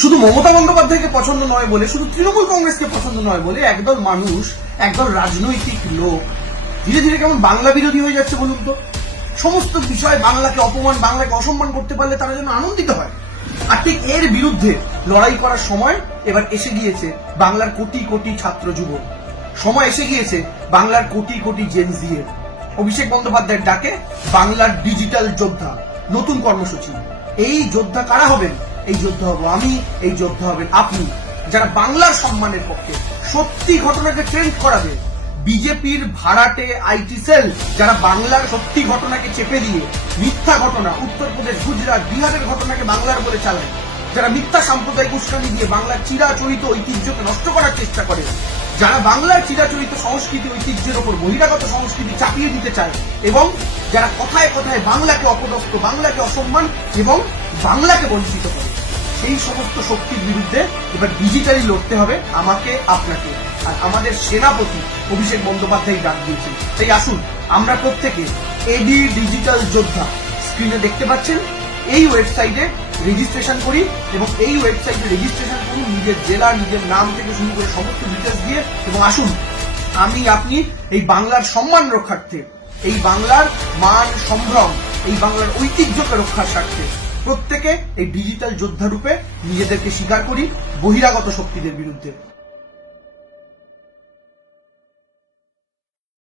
শুধু মমতা বন্দ্যোপাধ্যায়কে পছন্দ নয় বলে, শুধু তৃণমূল কংগ্রেসকে পছন্দ নয় বলে একদল মানুষ, একদল রাজনৈতিক লোক ধীরে ধীরে কেমন বাংলা বিরোধী হয়ে যাচ্ছে বলুন তো। সমস্ত বিষয় বাংলাকে অপমান, বাংলাকে অসম্মান করতে পারলে তারা যেন আনন্দিত হয়। আর ঠিক এর বিরুদ্ধে লড়াই করার সময় এবার এসে গিয়েছে বাংলার কোটি কোটি ছাত্র যুবক, সময় এসে গিয়েছে বাংলার কোটি কোটি জেনজি এর। অভিষেক বন্দ্যোপাধ্যায়ের ডাকে বাংলার ডিজিটাল যোদ্ধা, নতুন কর্মসূচি। এই যোদ্ধা কারা হবেন? এই যোদ্ধা হব আমি, এই যোদ্ধা হবেন আপনি, যারা বাংলার সম্মানের পক্ষে সত্যি ঘটনাকে ট্রেন্ড করাবে। বিজেপির ভাড়াটে আইটি সেল যারা বাংলার সত্যি ঘটনাকে চেপে দিয়ে মিথ্যা ঘটনা, উত্তরপ্রদেশ, গুজরাট, বিহারের ঘটনাকে বাংলার বলে চালায়, যারা মিথ্যা সাম্প্রদায়িক উস্কানি দিয়ে বাংলার চিরাচরিত ঐতিহ্যকে নষ্ট করার চেষ্টা করে, যারা বাংলার চিরাচরিত সংস্কৃতি ঐতিহ্যের ওপর বহিরাগত সংস্কৃতি চাপিয়ে দিতে চায়, এবং যারা কথায় কথায় বাংলাকে অপদস্থ, বাংলাকে অসম্মান এবং বাংলাকে বঞ্চিত করে, সেই সমস্ত শক্তির বিরুদ্ধে এবার ডিজিটালি লড়তে হবে আমাকে, আপনাকে। আর আমাদের সেনাপতি অভিষেক বন্দ্যোপাধ্যায় ডাক দিয়েছেন। তাই আসুন আমরা প্রত্যেকে এডি ডিজিটাল যোদ্ধা, স্ক্রিনে দেখতে পাচ্ছেন, এই ওয়েবসাইটে রেজিস্ট্রেশন করি এবং এই ওয়েবসাইটে রেজিস্ট্রেশন করুন নিজের জেলা, নিজের নাম থেকে শুরু করে সমস্ত ডিটেলস দিয়ে, এবং আসুন আমি আপনি এই বাংলার সম্মান রক্ষার্থে, এই বাংলার মান সম্ভ্রম, এই বাংলার ঐতিহ্যকে রক্ষার স্বার্থে প্রত্যেকে এই ডিজিটাল যোদ্ধা রূপে নিজেদেরকে স্বীকার করি বহিরাগত শক্তিদের বিরুদ্ধে।